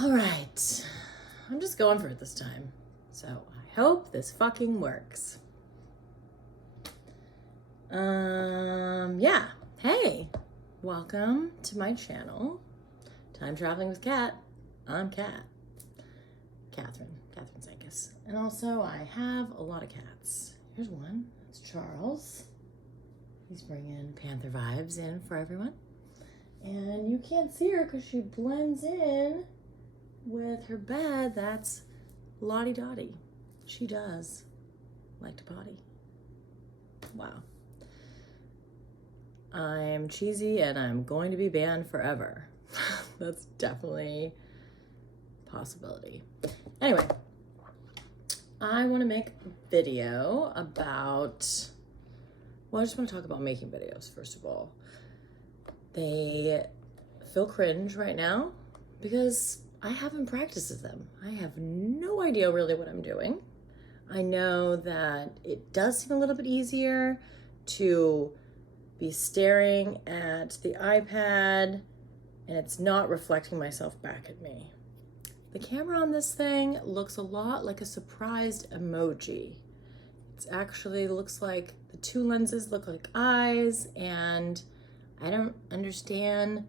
All right, I'm just going for it this time. So I hope this fucking works. Yeah. Hey, welcome to my channel, Time Traveling with Kat. I'm Kat. Catherine Zekas. And also I have a lot of cats. Here's one. It's Charles. He's bringing Panther vibes in for everyone. And you can't see her because she blends in with her bed. That's Lottie Dottie. She does like to potty. Wow. I'm cheesy and I'm going to be banned forever. That's definitely a possibility. Anyway, I want to make a video about, well, I just want to talk about making videos, first of all. They feel cringe right now because I haven't practiced them. I have no idea really what I'm doing. I know that it does seem a little bit easier to be staring at the iPad and it's not reflecting myself back at me. The camera on this thing looks a lot like a surprised emoji. It actually looks like the two lenses look like eyes, and I don't understand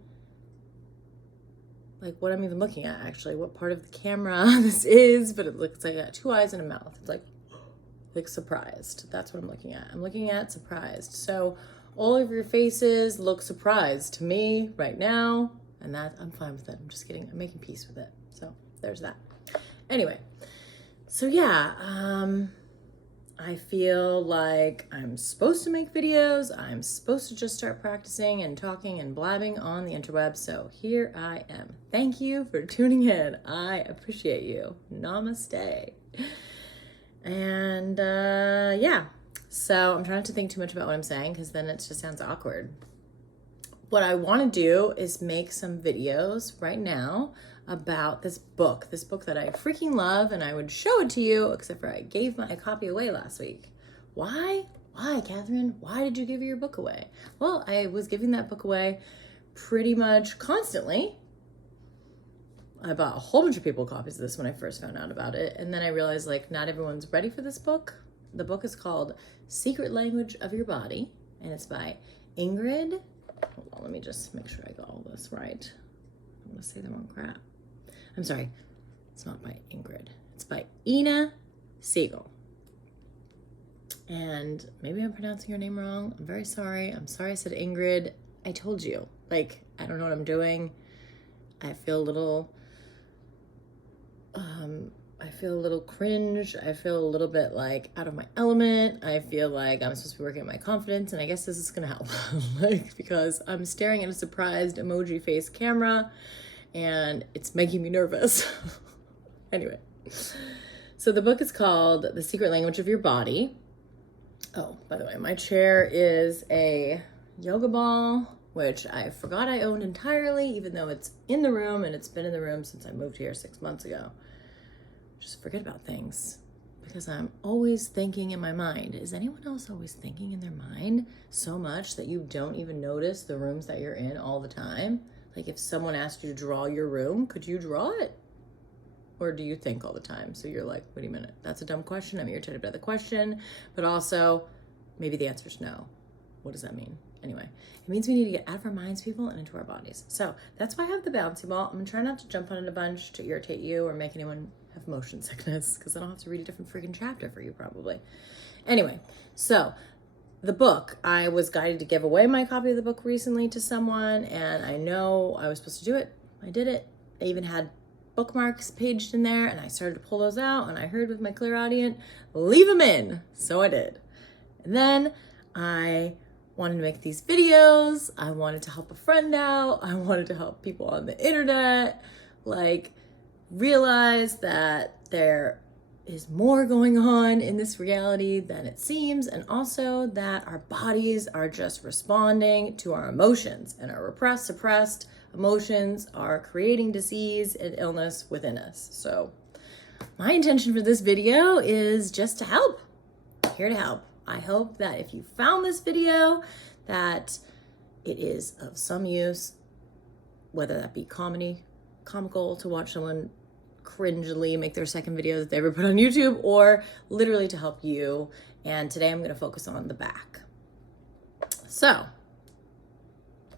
like what I'm even looking at actually, what part of the camera this is, but it looks like I got two eyes and a mouth. It's like surprised. That's what I'm looking at. I'm looking at surprised. So all of your faces look surprised to me right now, and that I'm fine with it. I'm just kidding. I'm making peace with it. So there's that. Anyway, so yeah, I feel like I'm supposed to make videos. I'm supposed to just start practicing and talking and blabbing on the interwebs. So here I am. Thank you for tuning in. I appreciate you. Namaste. And yeah, so I'm trying not to think too much about what I'm saying because then it just sounds awkward. What I want to do is make some videos right now about this book that I freaking love, and I would show it to you, except for I gave my copy away last week. Why, Catherine? Why did you give your book away? Well, I was giving that book away pretty much constantly. I bought a whole bunch of people copies of this when I first found out about it, and then I realized like not everyone's ready for this book. The book is called Secret Language of Your Body, and it's by Ingrid. Hold on, let me just make sure I got all this right. I'm gonna say the wrong crap. I'm sorry, it's not by Ingrid. It's by Inna Segal. And maybe I'm pronouncing your name wrong. I'm very sorry. I'm sorry I said Ingrid. I told you, like, I don't know what I'm doing. I feel a little cringe. I feel a little bit like out of my element. I feel like I'm supposed to be working on my confidence, and I guess this is gonna help. Like, because I'm staring at a surprised emoji face camera and it's making me nervous. Anyway, so the book is called The Secret Language of Your Body. Oh, by the way, my chair is a yoga ball, which I forgot I owned entirely, even though it's in the room, and it's been in the room since I moved here 6 months ago. Just forget about things because I'm always thinking in my mind. Is anyone else always thinking in their mind so much that you don't even notice the rooms that you're in all the time? Like if someone asked you to draw your room, could you draw it? Or do you think all the time? So you're like, wait a minute, that's a dumb question. I'm irritated by the question, but also maybe the answer is no. What does that mean? Anyway, it means we need to get out of our minds, people, and into our bodies. So that's why I have the bouncy ball. I'm gonna try not to jump on it a bunch to irritate you or make anyone have motion sickness, because I don't have to read a different freaking chapter for you probably. Anyway, so the book, I was guided to give away my copy of the book recently to someone, and I know I was supposed to do it. I did it. I even had bookmarks paged in there, and I started to pull those out, and I heard with my clairaudient, leave them in. So I did. And then I wanted to make these videos. I wanted to help a friend out. I wanted to help people on the internet, like, realize that there is more going on in this reality than it seems, and also that our bodies are just responding to our emotions, and our suppressed emotions are creating disease and illness within us. So my intention for this video is just to help. Here to help. I hope that if you found this video, that it is of some use, whether that be comical to watch someone cringely make their second video that they ever put on YouTube, or literally to help you. And today I'm going to focus on the back. So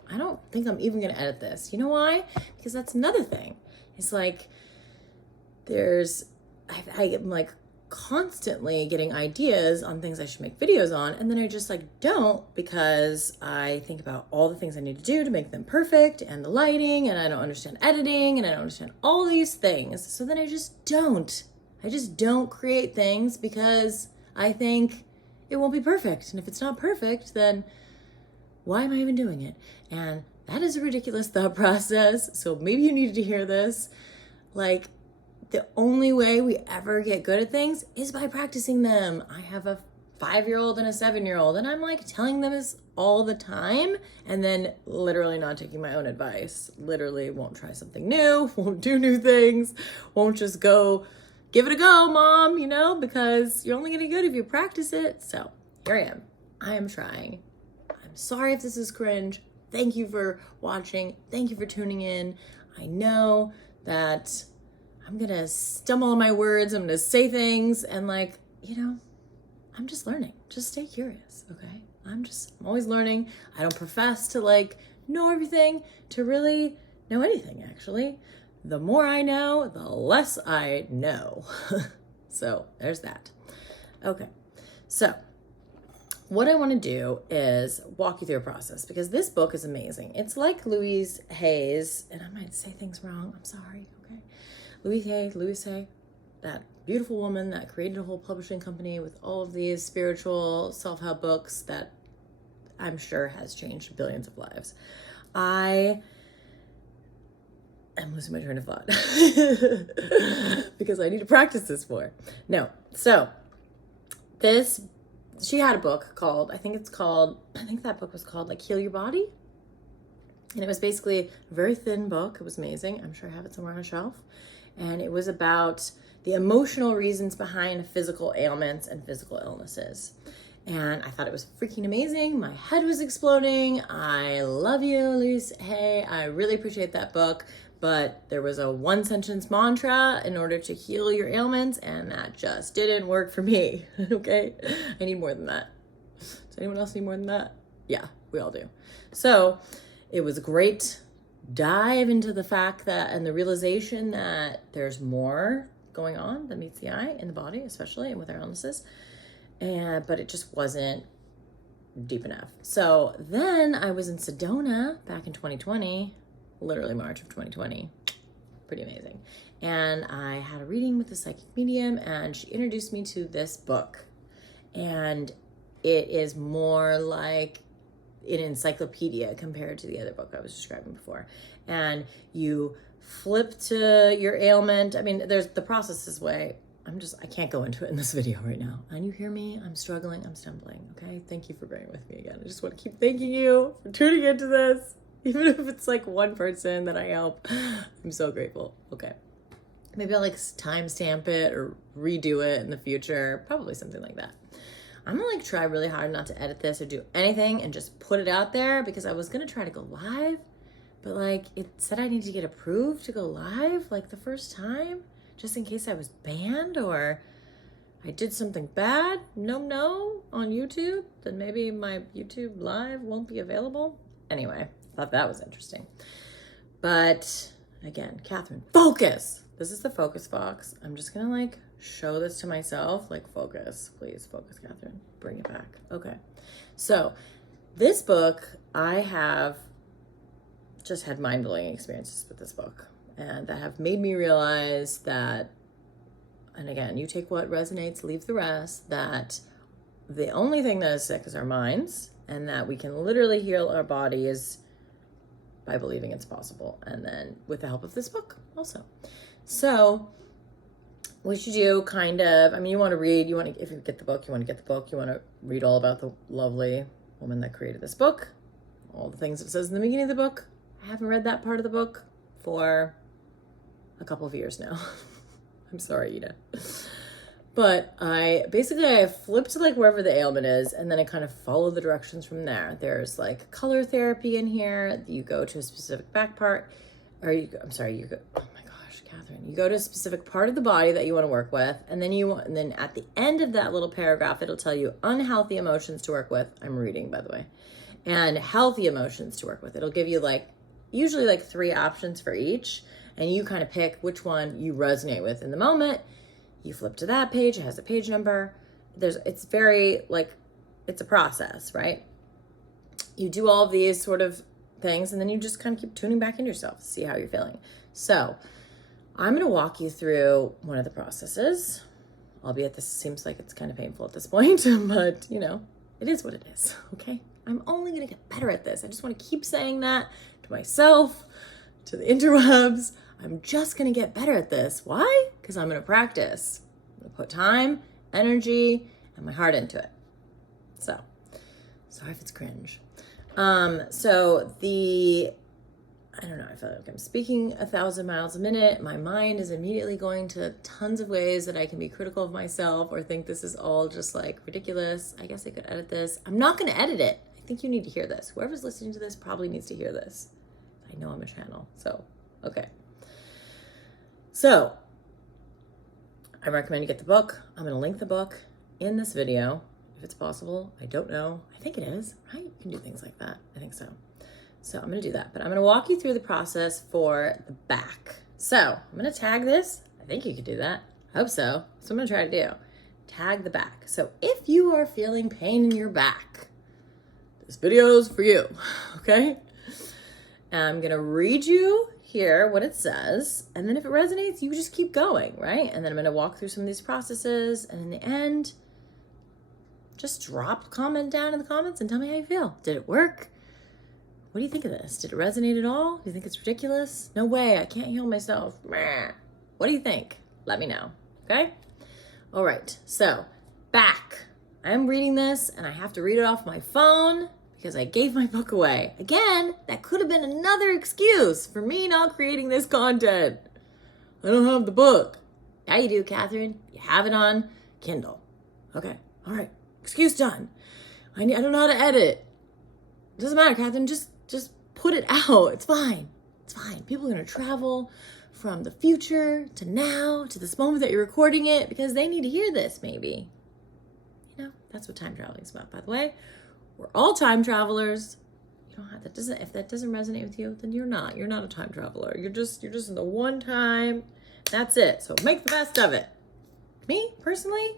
I don't think I'm even going to edit this. You know why? Because that's another thing. It's like I am like constantly getting ideas on things I should make videos on, and then I just like don't, because I think about all the things I need to do to make them perfect, and the lighting, and I don't understand editing, and I don't understand all these things. So then I just don't create things because I think it won't be perfect. And if it's not perfect, then why am I even doing it? And that is a ridiculous thought process. So maybe you needed to hear this. Like, the only way we ever get good at things is by practicing them. I have a 5-year-old and a 7-year-old, and I'm like telling them this all the time, and then literally not taking my own advice. Literally won't try something new, won't do new things, won't just go, give it a go, mom, you know, because you're only gonna get good if you practice it. So here I am. I am trying. I'm sorry if this is cringe. Thank you for watching. Thank you for tuning in. I know that I'm gonna stumble on my words. I'm gonna say things, and like, you know, I'm just learning. Just stay curious, okay? I'm always learning. I don't profess to like know everything, to really know anything, actually. The more I know, the less I know. So there's that. Okay, so what I want to do is walk you through a process, because this book is amazing. It's like Louise Hay's, and I might say things wrong, I'm sorry, okay? Louise Hay, that beautiful woman that created a whole publishing company with all of these spiritual self-help books that I'm sure has changed billions of lives. I am losing my train of thought because I need to practice this more. No, so she had a book called, I think that book was called like Heal Your Body. And it was basically a very thin book. It was amazing. I'm sure I have it somewhere on a shelf. And it was about the emotional reasons behind physical ailments and physical illnesses. And I thought it was freaking amazing. My head was exploding. I love you, Louise Hay. I really appreciate that book. But there was a 1-sentence mantra in order to heal your ailments, and that just didn't work for me, okay? I need more than that. Does anyone else need more than that? Yeah, we all do. So it was a great dive into the fact that, and the realization that there's more going on than meets the eye in the body, especially, and with our illnesses. But it just wasn't deep enough. So then I was in Sedona back in 2020, literally March of 2020. Pretty amazing. And I had a reading with a psychic medium, and she introduced me to this book. And it is more like an encyclopedia compared to the other book I was describing before. And you flip to your ailment. I mean, the process this way. I can't go into it in this video right now. And you hear me, I'm struggling, I'm stumbling, okay? Thank you for bearing with me again. I just want to keep thanking you for tuning into this. Even if it's like one person that I help, I'm so grateful. Okay. Maybe I'll like timestamp it or redo it in the future. Probably something like that. I'm gonna like try really hard not to edit this or do anything and just put it out there, because I was gonna try to go live, but like it said I need to get approved to go live like the first time, just in case I was banned or I did something bad. No, on YouTube, then maybe my YouTube live won't be available. Anyway, thought that was interesting. But again, Catherine, focus. This is the focus box. I'm just gonna like show this to myself, like focus, please focus, Catherine, bring it back. Okay. So this book, I have just had mind-blowing experiences with this book, and that have made me realize that, and again, you take what resonates, leave the rest, that the only thing that is sick is our minds, and that we can literally heal our bodies by believing it's possible, and then with the help of this book also. So what you do, kind of, I mean, you want to read, if you get the book, you want to read all about the lovely woman that created this book, all the things it says in the beginning of the book. I haven't read that part of the book for a couple of years now. I'm sorry, Ida. But I flip to like wherever the ailment is, and then I kind of follow the directions from there. There's like color therapy in here. You go to a specific back part. I'm sorry, you go, oh my gosh, Catherine, you go to a specific part of the body that you want to work with, and then at the end of that little paragraph, it'll tell you unhealthy emotions to work with. I'm reading, by the way, and healthy emotions to work with. It'll give you usually 3 options for each, and you kind of pick which one you resonate with in the moment. You flip to that page, it has a page number. It's very it's a process, right? You do all of these sort of things, and then you just kind of keep tuning back into yourself to see how you're feeling. So I'm going to walk you through one of the processes, albeit this seems like it's kind of painful at this point, but it is what it is. Okay. I'm only going to get better at this. I just want to keep saying that to myself, to the interwebs. I'm just going to get better at this. Why? Because I'm going to practice. I'm going to put time, energy, and my heart into it. So sorry if it's cringe. I don't know, I feel like I'm speaking 1,000 miles a minute. My mind is immediately going to tons of ways that I can be critical of myself or think this is all just ridiculous. I guess I could edit this. I'm not going to edit it. I think you need to hear this. Whoever's listening to this probably needs to hear this. I know I'm a channel, so, okay. So, I recommend you get the book. I'm going to link the book in this video. If it's possible, I don't know. I think it is, right? You can do things like that. I think so. So I'm going to do that, but I'm going to walk you through the process for the back. So I'm going to tag this. I think you could do that. I hope so. That's what I'm going to try to do. Tag the back. So if you are feeling pain in your back, this video is for you, okay? And I'm going to read you here what it says, and then if it resonates, you just keep going, right? And then I'm going to walk through some of these processes, and in the end, just drop a comment down in the comments and tell me how you feel. Did it work? What do you think of this? Did it resonate at all? Do you think it's ridiculous? No way, I can't heal myself. What do you think? Let me know, okay? All right, so back. I'm reading this and I have to read it off my phone because I gave my book away. Again, that could have been another excuse for me not creating this content. I don't have the book. Yeah, you do, Catherine. You have it on Kindle. Okay, all right. Excuse done. I don't know how to edit. It doesn't matter, Catherine. Just put it out. It's fine. It's fine. People are going to travel from the future to now to this moment that you're recording it because they need to hear this, maybe. That's what time traveling is about, by the way. We're all time travelers. You don't have if that doesn't resonate with you, then you're not a time traveler. You're just in the one time. That's it. So make the best of it. Me, personally,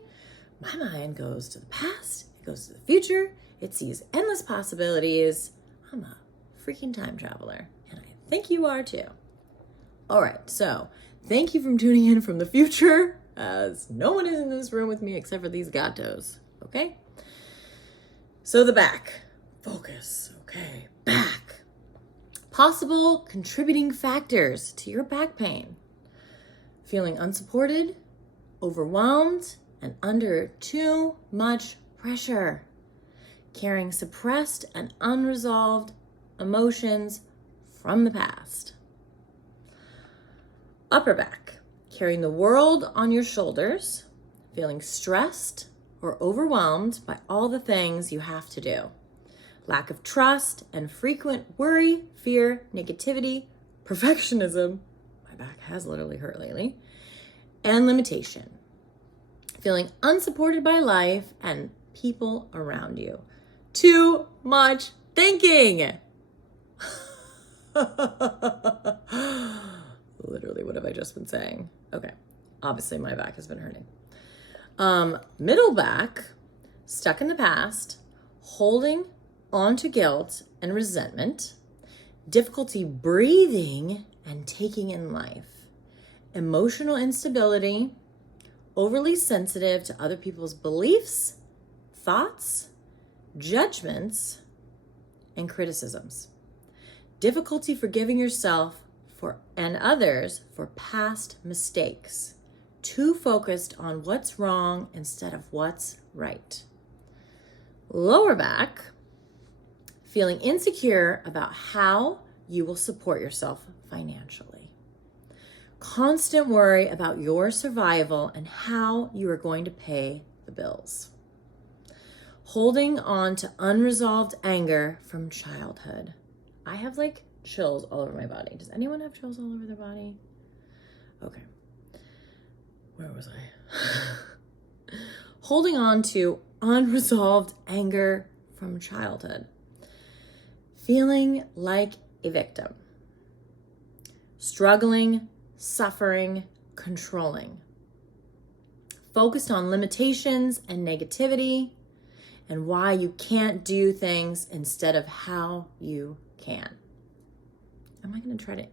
my mind goes to the past, it goes to the future, it sees endless possibilities. I'm a freaking time traveler, and I think you are too. All right, so thank you for tuning in from the future, as no one is in this room with me except for these gatos, okay? So the back, focus, okay, back. Possible contributing factors to your back pain. Feeling unsupported, overwhelmed, and under too much pressure. Carrying suppressed and unresolved emotions from the past. Upper back, carrying the world on your shoulders, feeling stressed or overwhelmed by all the things you have to do. Lack of trust and frequent worry, fear, negativity, perfectionism, my back has literally hurt lately, and limitation. Feeling unsupported by life and people around you. Too much thinking. Literally, what have I just been saying? Okay, obviously my back has been hurting. Middle back, stuck in the past, holding on to guilt and resentment, difficulty breathing and taking in life, emotional instability, overly sensitive to other people's beliefs, thoughts, judgments, and criticisms. Difficulty forgiving yourself and others for past mistakes. Too focused on what's wrong instead of what's right. Lower back, feeling insecure about how you will support yourself financially. Constant worry about your survival and how you are going to pay the bills. Holding on to unresolved anger from childhood. I have chills all over my body. Does anyone have chills all over their body? Okay. Where was I? Holding on to unresolved anger from childhood. Feeling like a victim. Struggling, suffering, controlling. Focused on limitations and negativity and why you can't do things instead of how you can. Am I going to try to,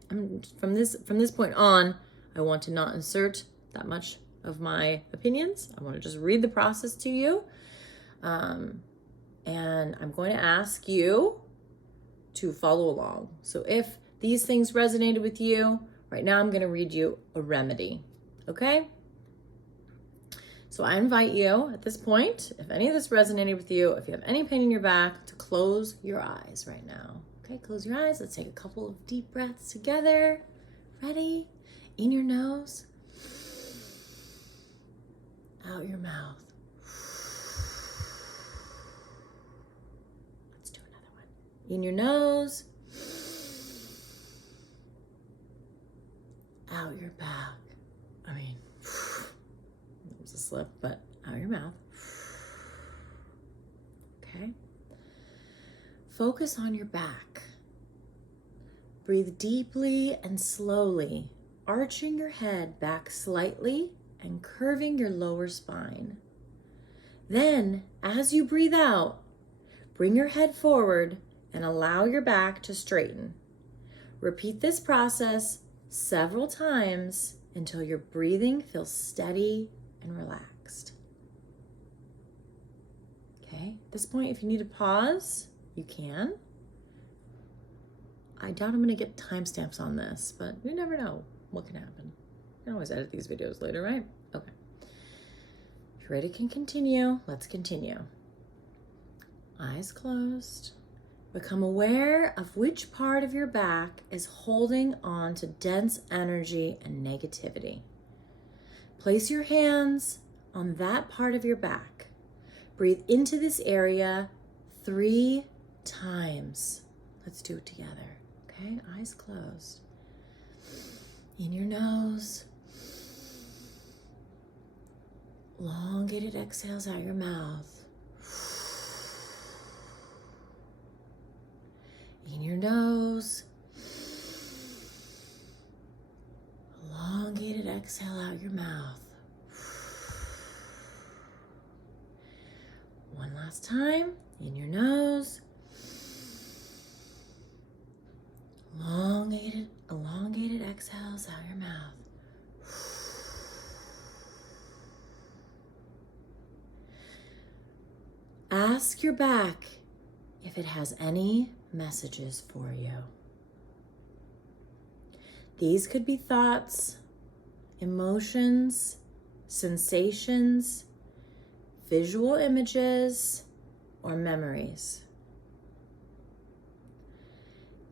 from this point on, I want to not insert that much of my opinions. I want to just read the process to you. And I'm going to ask you to follow along. So if these things resonated with you, right now I'm going to read you a remedy. Okay? So I invite you at this point, if any of this resonated with you, if you have any pain in your back, to close your eyes right now. Okay, close your eyes. Let's take a couple of deep breaths together. Ready? In your nose. Out your mouth. Let's do another one. In your nose. Out your back. It was a slip, but out your mouth. Okay. Focus on your back. Breathe deeply and slowly, arching your head back slightly and curving your lower spine. Then, as you breathe out, bring your head forward and allow your back to straighten. Repeat this process several times until your breathing feels steady and relaxed. Okay, at this point, if you need to pause, you can. I doubt I'm going to get timestamps on this, but you never know what can happen. You can always edit these videos later, right? Okay. If you're ready to continue, let's continue. Eyes closed. Become aware of which part of your back is holding on to dense energy and negativity. Place your hands on that part of your back. Breathe into this area 3 times. Let's do it together. Okay, eyes closed. In your nose. Elongated exhales out your mouth. In your nose. Elongated exhale out your mouth. One last time. In your nose. Elongated exhales out your mouth. Ask your back if it has any messages for you. These could be thoughts, emotions, sensations, visual images, or memories.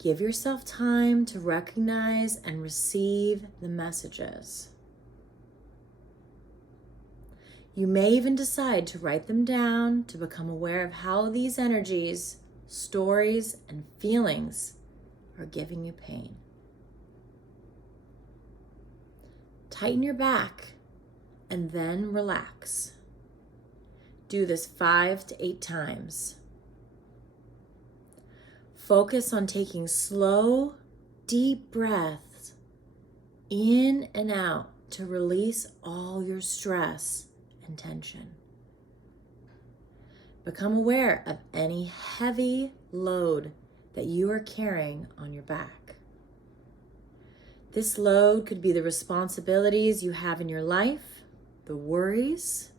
Give yourself time to recognize and receive the messages. You may even decide to write them down to become aware of how these energies, stories, and feelings are giving you pain. Tighten your back and then relax. Do this 5 to 8 times. Focus on taking slow, deep breaths in and out to release all your stress and tension. Become aware of any heavy load that you are carrying on your back. This load could be the responsibilities you have in your life, the worries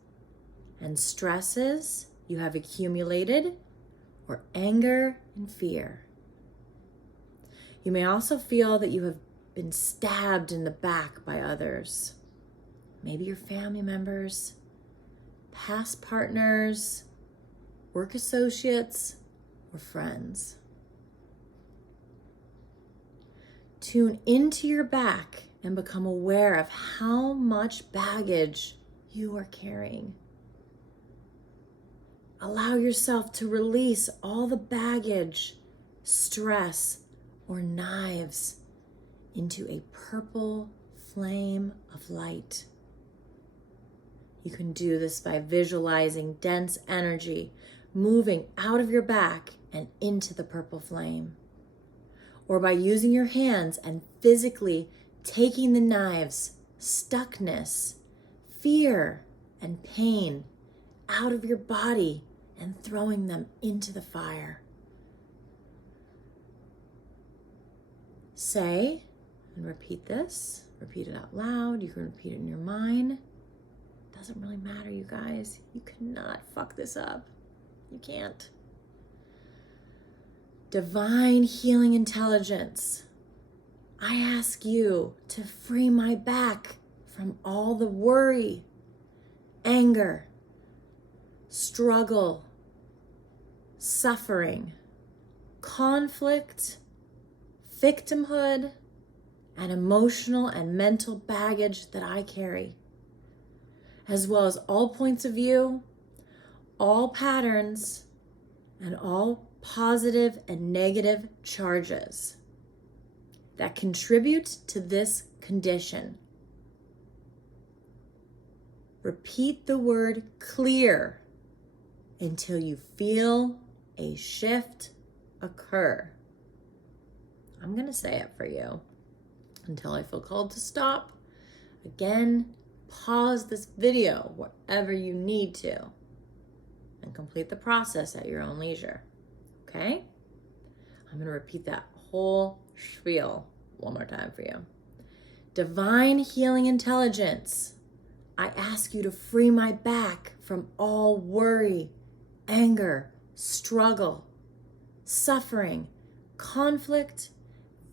and stresses you have accumulated, or anger and fear. You may also feel that you have been stabbed in the back by others. Maybe your family members, past partners, work associates, or friends. Tune into your back and become aware of how much baggage you are carrying. Allow yourself to release all the baggage, stress, or knives into a purple flame of light. You can do this by visualizing dense energy moving out of your back and into the purple flame, or by using your hands and physically taking the knives, stuckness, fear, and pain out of your body and throwing them into the fire. Say and repeat this. Repeat it out loud. You can repeat it in your mind. Doesn't really matter, you guys. You cannot fuck this up. You can't. Divine healing intelligence, I ask you to free my back from all the worry, anger, struggle, suffering, conflict, victimhood, and emotional and mental baggage that I carry, as well as all points of view, all patterns, and all positive and negative charges that contribute to this condition. Repeat the word clear until you feel a shift occur. I'm going to say it for you until I feel called to stop. Again, pause this video wherever you need to and complete the process at your own leisure. Okay? I'm going to repeat that whole spiel one more time for you. Divine healing intelligence, I ask you to free my back from all worry, anger, struggle, suffering, conflict,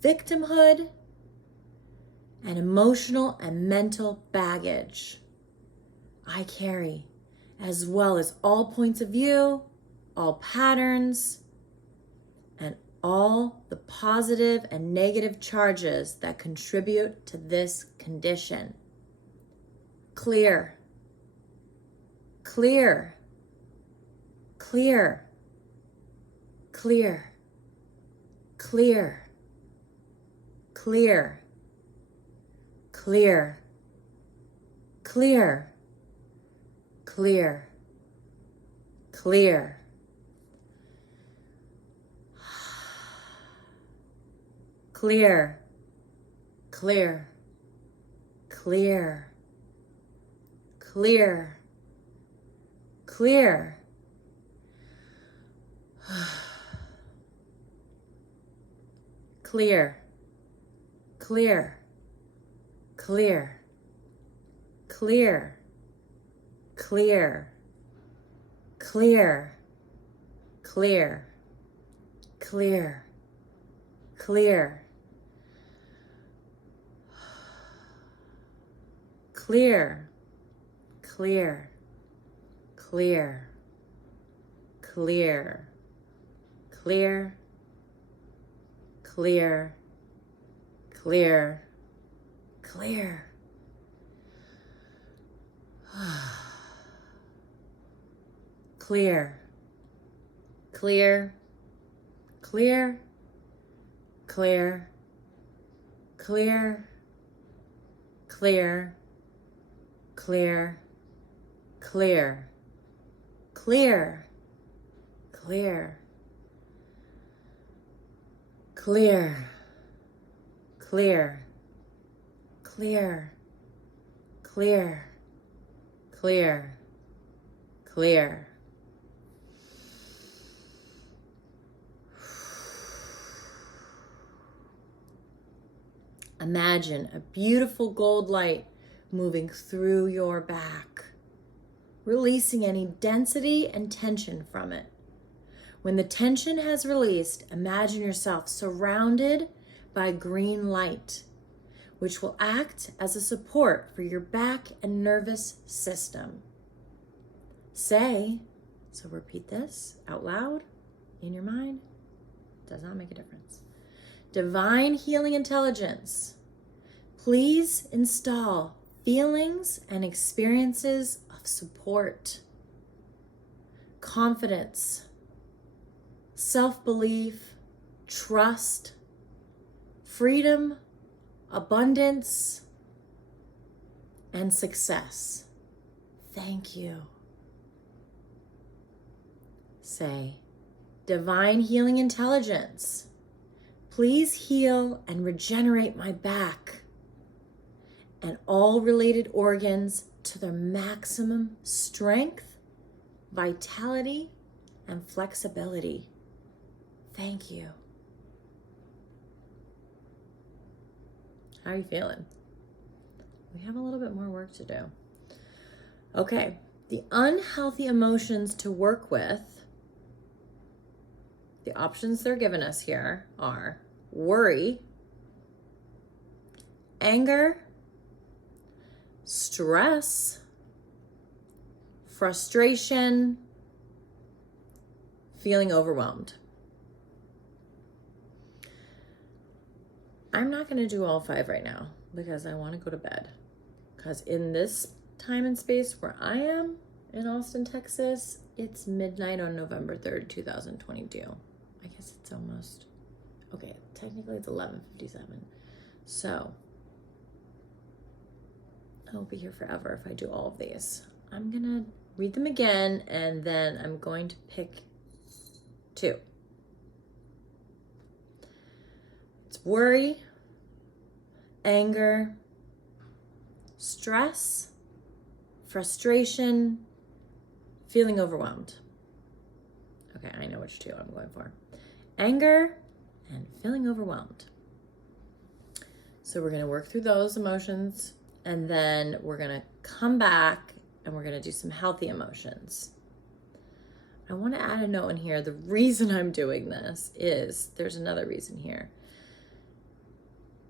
victimhood, and emotional and mental baggage I carry, as well as all points of view, all patterns, and all the positive and negative charges that contribute to this condition. Clear, clear, clear, clear, clear, clear, clear, clear, clear, clear. Clear, clear, clear, clear, clear. Clear, clear, clear, clear, clear, clear, clear, clear, clear. Clear, clear, clear, clear, clear, clear, clear, clear. Clear, clear, clear, clear, clear, clear, clear, clear, clear, clear, clear, clear, clear, clear, clear, clear. Imagine a beautiful gold light moving through your back, releasing any density and tension from it. When the tension has released, imagine yourself surrounded by green light, which will act as a support for your back and nervous system. Say, so repeat this out loud, in your mind, does not make a difference. Divine healing intelligence, please install feelings and experiences of support, confidence, self-belief, trust, freedom, abundance, and success. Thank you. Say, divine healing intelligence, please heal and regenerate my back and all related organs to their maximum strength, vitality, and flexibility. Thank you. How are you feeling? We have a little bit more work to do. Okay, the unhealthy emotions to work with, the options they're giving us here are worry, anger, stress, frustration, feeling overwhelmed. I'm not going to do all 5 right now because I want to go to bed. Because in this time and space where I am in Austin, Texas, it's midnight on November 3rd, 2022. I guess it's almost, okay, technically it's 11:57. So I'll be here forever if I do all of these. I'm going to read them again, and then I'm going to pick 2. It's worry, anger, stress, frustration, feeling overwhelmed. Okay, I know which 2 I'm going for. Anger and feeling overwhelmed. So we're going to work through those emotions, and then we're going to come back and we're going to do some healthy emotions. I want to add a note in here. The reason I'm doing this is there's another reason here.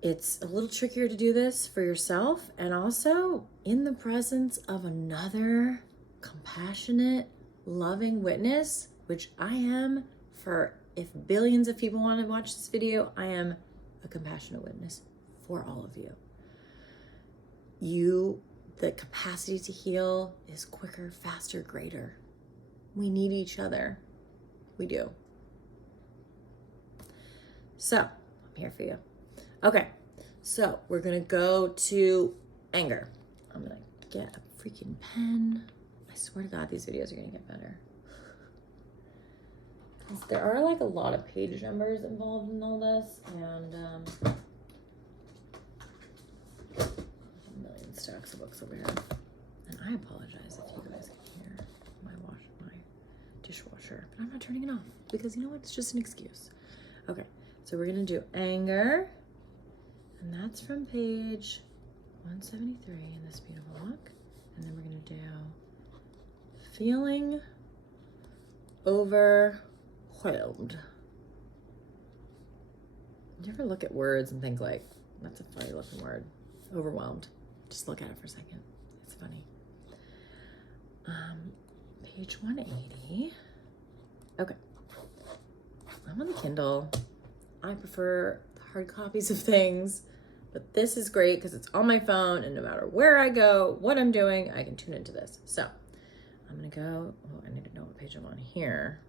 It's a little trickier to do this for yourself and also in the presence of another compassionate, loving witness, which I am. For if billions of people want to watch this video, I am a compassionate witness for all of you. The capacity to heal is quicker, faster, greater. We need each other. We do. So, I'm here for you. Okay, so we're gonna go to anger. I'm gonna get a freaking pen. I swear to God, these videos are gonna get better. There are like a lot of page numbers involved in all this, and a million stacks of books over here. And I apologize if you guys can hear my dishwasher, but I'm not turning it off because you know what? It's just an excuse. Okay, so we're gonna do anger, and that's from page 173 in this beautiful book. And then we're gonna do feeling overwhelmed. You ever look at words and think like, that's a funny looking word, overwhelmed? Just look at it for a second. It's funny. Page 180. Okay. I'm on the Kindle. I prefer hard copies of things, but this is great because it's on my phone, and no matter where I go, what I'm doing, I can tune into this. So I'm gonna go, oh, I need to know what page I'm on here.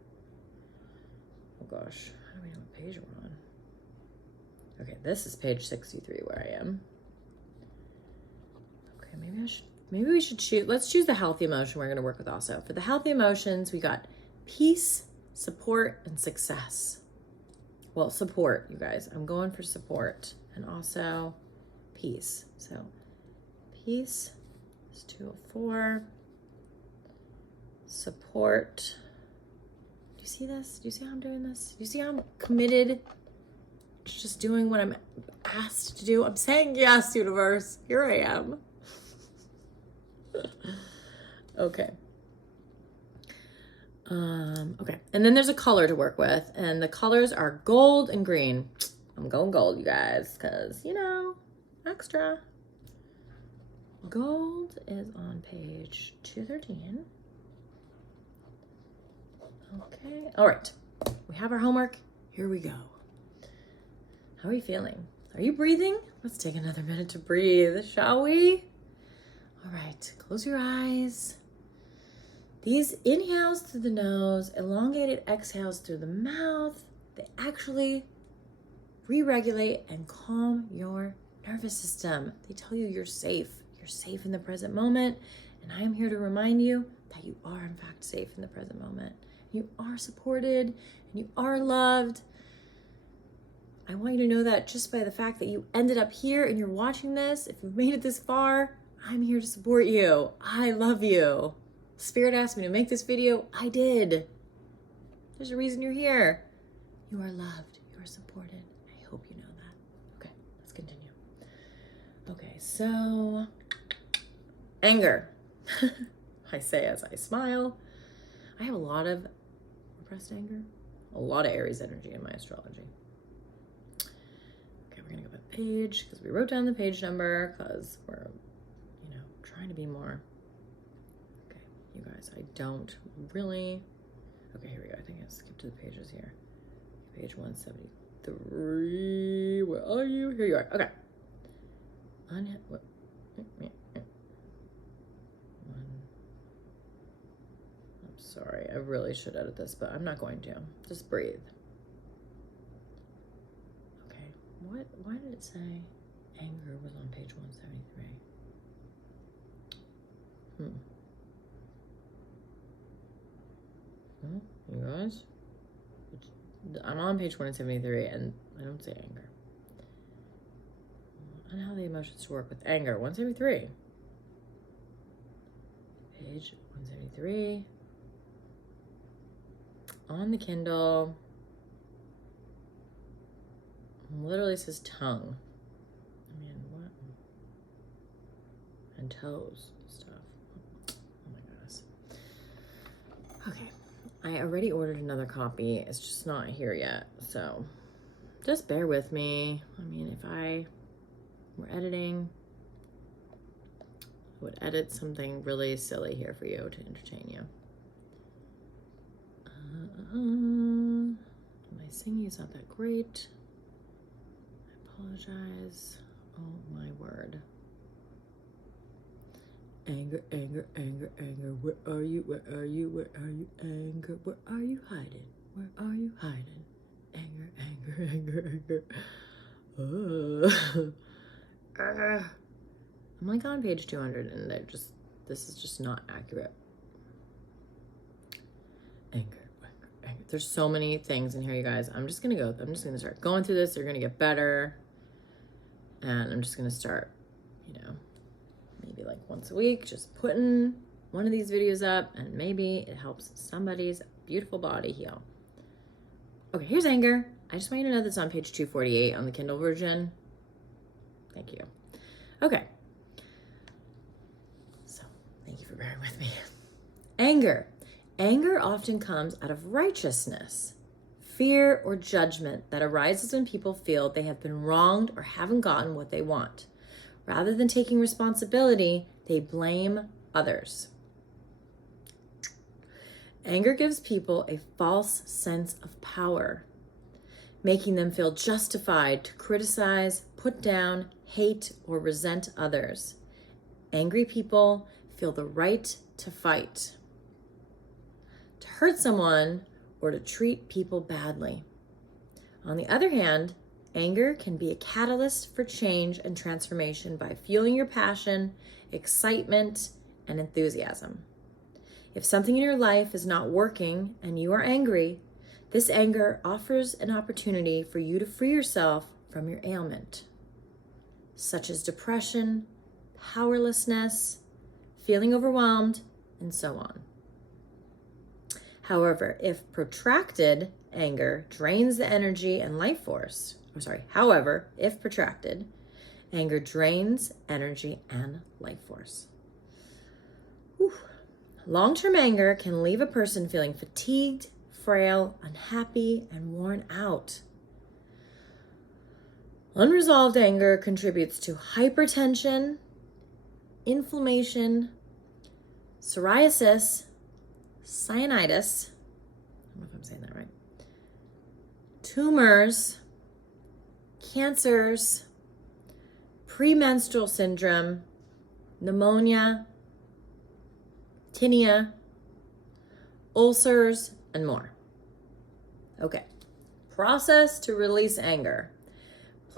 Oh gosh, how do we know what page we're on? Okay, this is page 63 where I am. Okay, maybe we should choose, let's choose the healthy emotion we're gonna work with also. For the healthy emotions, we got peace, support, and success. Well, support, you guys. I'm going for support, and also peace. So peace is 204. Support. Do you see this? Do you see how I'm doing this? Do you see how I'm committed to just doing what I'm asked to do? I'm saying yes, universe. Here I am. Okay. Okay. And then there's a color to work with, and the colors are gold and green. I'm going gold, you guys, because, you know, extra. Gold is on page 213. Okay. All right. We have our homework. Here we go. How are you feeling? Are you breathing? Let's take another minute to breathe, shall we? All right. Close your eyes. These inhales through the nose, elongated exhales through the mouth, they actually re-regulate, and calm your nervous system. They tell you you're safe. You're safe in the present moment. And I am here to remind you that you are, in fact, safe in the present moment. You are supported and you are loved. I want you to know that just by the fact that you ended up here and you're watching this, if you've made it this far, I'm here to support you. I love you. Spirit asked me to make this video. I did. There's a reason you're here. You are loved. You are supported. I hope you know that. Okay, let's continue. Okay, so anger. I say as I smile. I have a lot of repressed anger, a lot of Aries energy in my astrology. Okay, we're gonna go by page because we wrote down the page number because we're, trying to be more. Okay, you guys, I don't really. Okay, here we go. I think I skipped to the pages here. Page 173. Where are you? Here you are. Okay. What? I'm sorry. I really should edit this, but I'm not going to. Just breathe. Okay. What? Why did it say anger was on page 173? You guys? I'm on page 173 and I don't say anger. And how the emotions work with anger. 173. Page 173. On the Kindle. Literally says tongue. I mean, what? And toes and stuff. Oh my goodness. Okay. I already ordered another copy. It's just not here yet. So just bear with me. I mean, if I were editing, I would edit something really silly here for you to entertain you. My singing is not that great. I apologize. Oh my word. Anger, anger, anger, anger. Where are you? Where are you? Where are you? Anger. Where are you hiding? Where are you hiding? Anger, anger, anger, anger. I'm like on page 200 and this is just not accurate. Anger, anger, anger. There's so many things in here, you guys. I'm just gonna start going through this. They're gonna get better. And I'm just gonna start, maybe like once a week, just putting one of these videos up and maybe it helps somebody's beautiful body heal. Okay, here's anger. I just want you to know that's on page 248 on the Kindle version. Thank you. Okay. So, thank you for bearing with me. Anger. Anger often comes out of righteousness, fear, or judgment that arises when people feel they have been wronged or haven't gotten what they want. Rather than taking responsibility, they blame others. Anger gives people a false sense of power, making them feel justified to criticize, put down, hate, or resent others. Angry people feel the right to fight, to hurt someone, or to treat people badly. On the other hand, anger can be a catalyst for change and transformation by fueling your passion, excitement, and enthusiasm. If something in your life is not working and you are angry, this anger offers an opportunity for you to free yourself from your ailment, such as depression, powerlessness, feeling overwhelmed, and so on. However, if protracted anger drains the energy and life force, if protracted, anger drains energy and life force. Long-term anger can leave a person feeling fatigued, frail, unhappy, and worn out. Unresolved anger contributes to hypertension, inflammation, psoriasis, cyanitis, I don't know if I'm saying that right, tumors, cancers, premenstrual syndrome, pneumonia, tinea, ulcers, and more. Okay, process to release anger.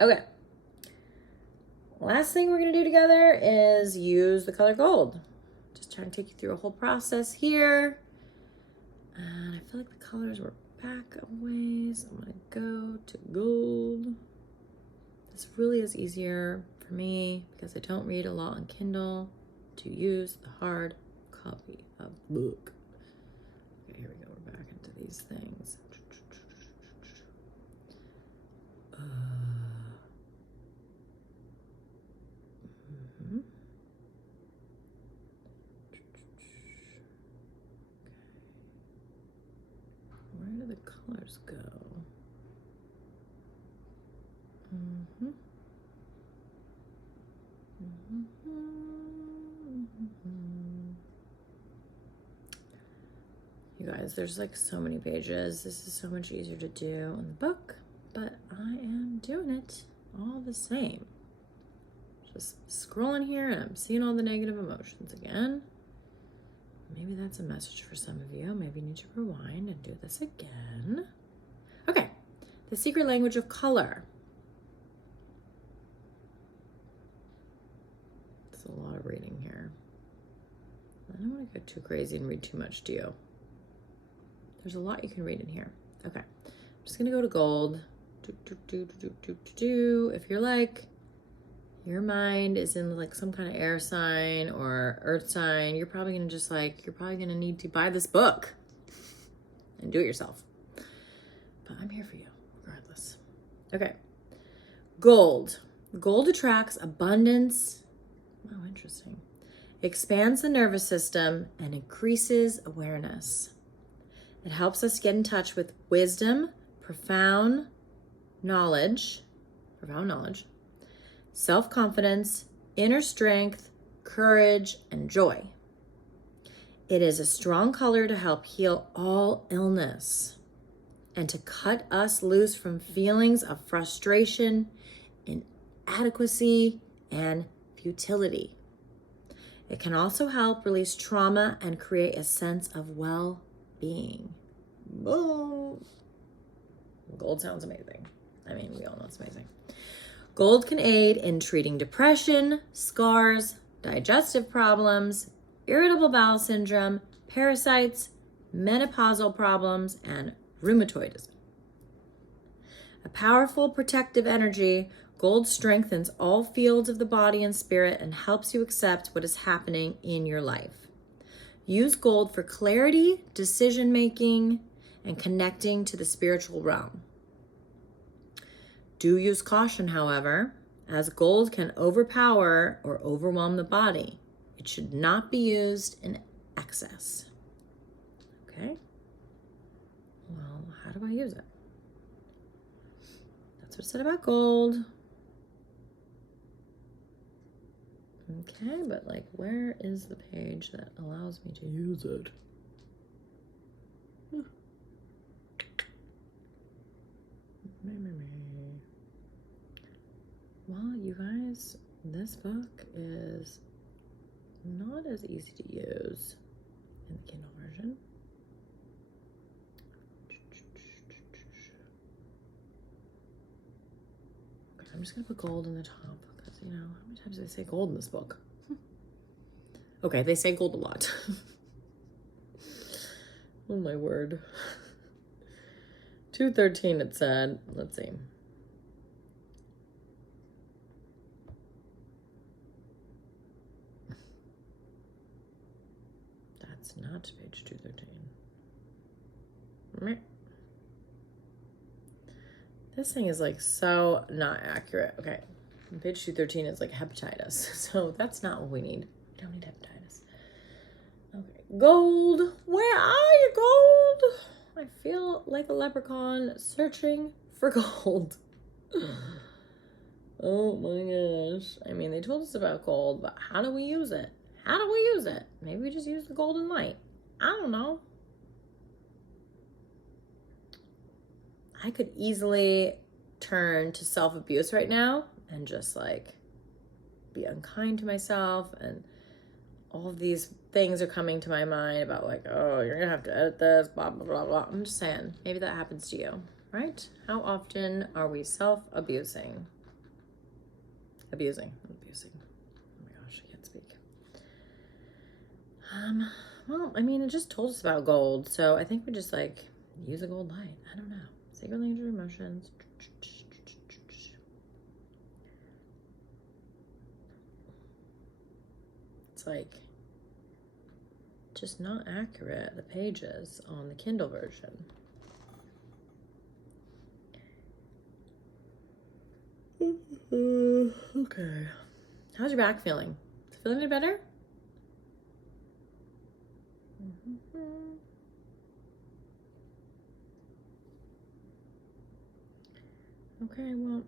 Okay. Last thing we're going to do together is use the color gold. Just trying to take you through a whole process here. And I feel like the colors were back a ways. I'm going to go to gold. This really is easier for me because I don't read a lot on Kindle to use the hard copy of the book. Okay, here we go. We're back into these things. Where do the colors go? You guys, there's like so many pages. This is so much easier to do in the book, but I am doing it all the same. Just scrolling here and I'm seeing all the negative emotions again. Maybe that's a message for some of you. Maybe you need to rewind and do this again. Okay, the secret language of color. It's a lot of reading here. I don't want to go too crazy and read too much to you. There's a lot you can read in here. Okay, I'm just gonna go to gold. If you're like, your mind is in like some kind of air sign or earth sign, you're probably gonna just like, you're probably gonna need to buy this book and do it yourself. But I'm here for you regardless. Okay, gold. Gold attracts abundance. Oh, interesting. Expands the nervous system and increases awareness. It helps us get in touch with wisdom, profound knowledge, self-confidence, inner strength, courage, and joy. It is a strong color to help heal all illness and to cut us loose from feelings of frustration, inadequacy, and futility. It can also help release trauma and create a sense of well-being. Boom. Gold sounds amazing. I mean, we all know it's amazing. Gold can aid in treating depression, scars, digestive problems, irritable bowel syndrome, parasites, menopausal problems, and rheumatoidism. A powerful protective energy, gold strengthens all fields of the body and spirit and helps you accept what is happening in your life. Use gold for clarity, decision-making, and connecting to the spiritual realm. Do use caution, however, as gold can overpower or overwhelm the body. It should not be used in excess. Okay? Well, how do I use it? That's what it said about gold. Okay, but like, where is the page that allows me to use it? Well, you guys, this book is not as easy to use in the Kindle version. Okay, I'm just gonna put gold in the top because, you know, how many times do they say gold in this book? Okay, they say gold a lot. Oh my word. 213 it said. Let's see. That's not page 213. This thing is like so not accurate. Okay, page 213 is like hepatitis. So that's not what we need. We don't need hepatitis. Okay, gold. Where are you, gold? I feel like a leprechaun searching for gold. Oh my gosh. I mean, they told us about gold, but how do we use it? How do we use it? Maybe we just use the golden light. I don't know. I could easily turn to self-abuse right now and just like be unkind to myself, and all of these things are coming to my mind about like, oh, you're gonna have to edit this, blah, blah, blah, blah. I'm just saying, maybe that happens to you, right? How often are we self-abusing? Abusing. Oh my gosh, I can't speak. Well, I mean, it just told us about gold, so I think we just like use a gold light. I don't know. Sacred language of emotions. It's like just not accurate, the pages on the Kindle version. Okay. How's your back feeling? Is it feeling any better? Okay, well.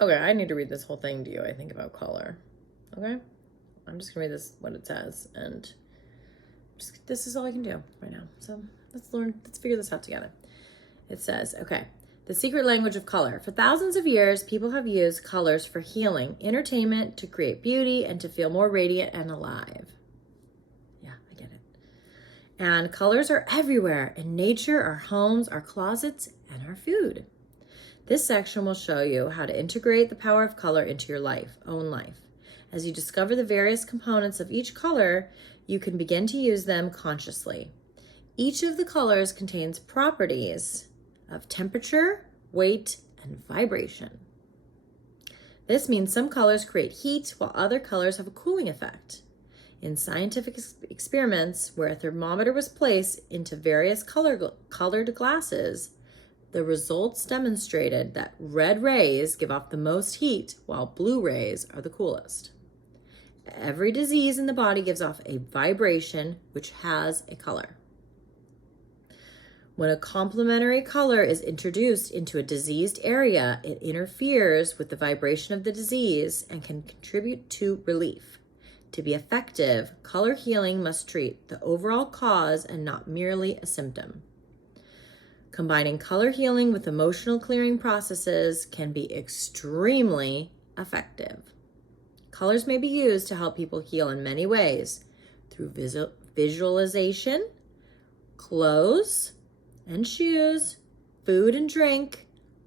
Okay, I need to read this whole thing to you, I think, about color. Okay? I'm just gonna read this, what it says, and this is all I can do right now. So let's figure this out together. It says, okay, the secret language of color. For thousands of years, people have used colors for healing, entertainment, to create beauty, and to feel more radiant and alive. Yeah, I get it. And colors are everywhere in nature, our homes, our closets, and our food. This section will show you how to integrate the power of color into your own life. As you discover the various components of each color, you can begin to use them consciously. Each of the colors contains properties of temperature, weight, and vibration. This means some colors create heat while other colors have a cooling effect. In scientific experiments where a thermometer was placed into various colored glasses, the results demonstrated that red rays give off the most heat while blue rays are the coolest. Every disease in the body gives off a vibration which has a color. When a complementary color is introduced into a diseased area, it interferes with the vibration of the disease and can contribute to relief. To be effective, color healing must treat the overall cause and not merely a symptom. Combining color healing with emotional clearing processes can be extremely effective. Colors may be used to help people heal in many ways, through visualization, clothes and shoes, food and drink,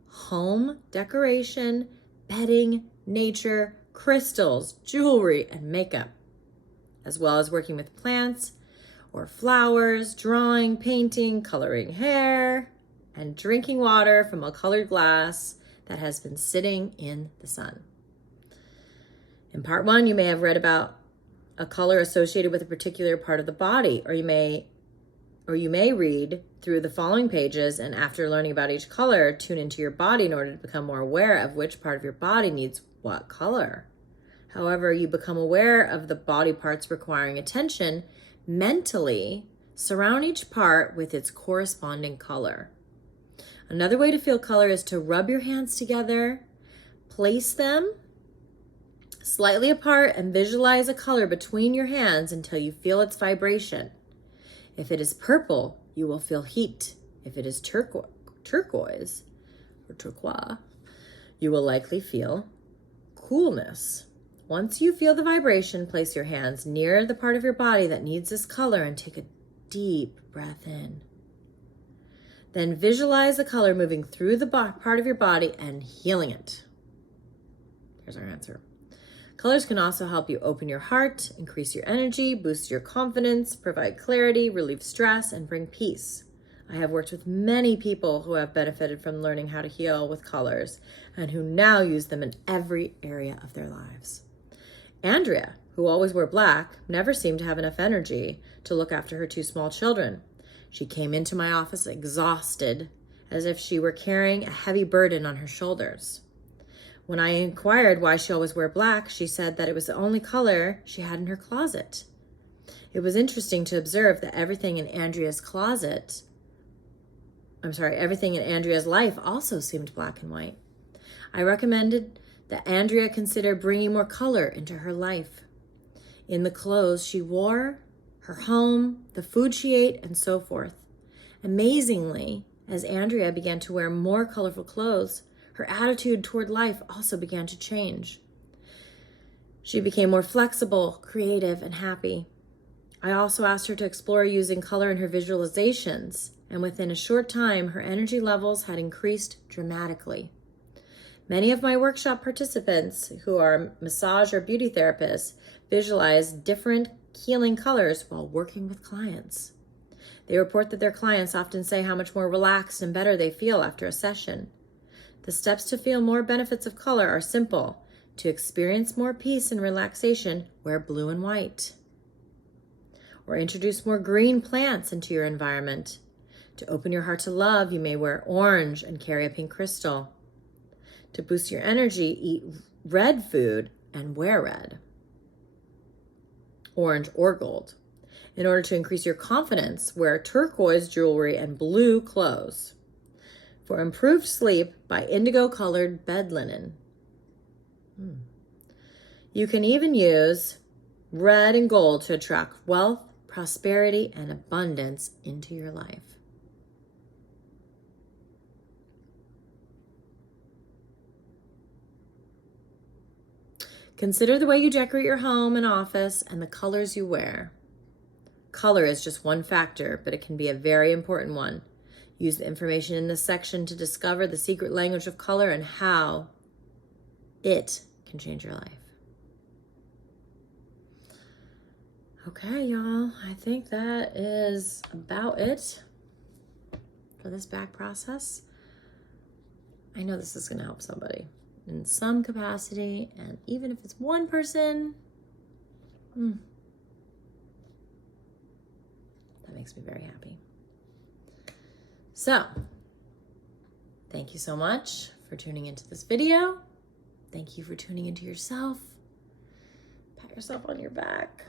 home decoration, bedding, nature, crystals, jewelry, and makeup, as well as working with plants or flowers, drawing, painting, coloring hair, and drinking water from a colored glass that has been sitting in the sun. In part 1, you may have read about a color associated with a particular part of the body, or you may read through the following pages, and after learning about each color, tune into your body in order to become more aware of which part of your body needs what color. However, you become aware of the body parts requiring attention, mentally surround each part with its corresponding color. Another way to feel color is to rub your hands together, place them slightly apart, and visualize a color between your hands until you feel its vibration. If it is purple, you will feel heat. If it is turquoise, you will likely feel coolness. Once you feel the vibration, place your hands near the part of your body that needs this color and take a deep breath in. Then visualize the color moving through the part of your body and healing it. Here's our answer. Colors can also help you open your heart, increase your energy, boost your confidence, provide clarity, relieve stress, and bring peace. I have worked with many people who have benefited from learning how to heal with colors and who now use them in every area of their lives. Andrea, who always wore black, never seemed to have enough energy to look after her 2 small children. She came into my office exhausted, as if she were carrying a heavy burden on her shoulders. When I inquired why she always wore black, she said that it was the only color she had in her closet. It was interesting to observe that everything in Andrea's life also seemed black and white. I recommended that Andrea consider bringing more color into her life. In the clothes she wore, her home, the food she ate, and so forth. Amazingly, as Andrea began to wear more colorful clothes, her attitude toward life also began to change. She became more flexible, creative, and happy. I also asked her to explore using color in her visualizations, and within a short time, her energy levels had increased dramatically. Many of my workshop participants who are massage or beauty therapists visualize different healing colors while working with clients. They report that their clients often say how much more relaxed and better they feel after a session. The steps to feel more benefits of color are simple. To experience more peace and relaxation, wear blue and white. Or introduce more green plants into your environment. To open your heart to love, you may wear orange and carry a pink crystal. To boost your energy, eat red food and wear red, orange or gold. In order to increase your confidence, wear turquoise jewelry and blue clothes. For improved sleep, buy indigo-colored bed linen. You can even use red and gold to attract wealth, prosperity, and abundance into your life. Consider the way you decorate your home and office and the colors you wear. Color is just one factor, but it can be a very important one. Use the information in this section to discover the secret language of color and how it can change your life. Okay, y'all, I think that is about it for this back process. I know this is going to help somebody in some capacity, and even if it's one person, that makes me very happy. So, thank you so much for tuning into this video. Thank you for tuning into yourself. Pat yourself on your back.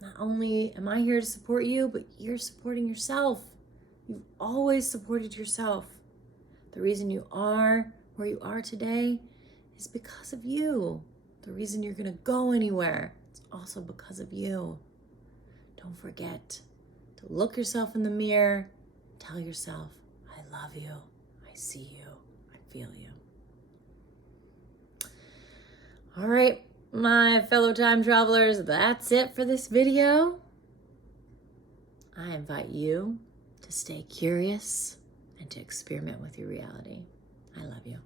Not only am I here to support you, but you're supporting yourself. You've always supported yourself. The reason you are where you are today is because of you. The reason you're going to go anywhere is also because of you. Don't forget to look yourself in the mirror, tell yourself, I love you, I see you, I feel you. All right, my fellow time travelers, that's it for this video. I invite you to stay curious and to experiment with your reality. I love you.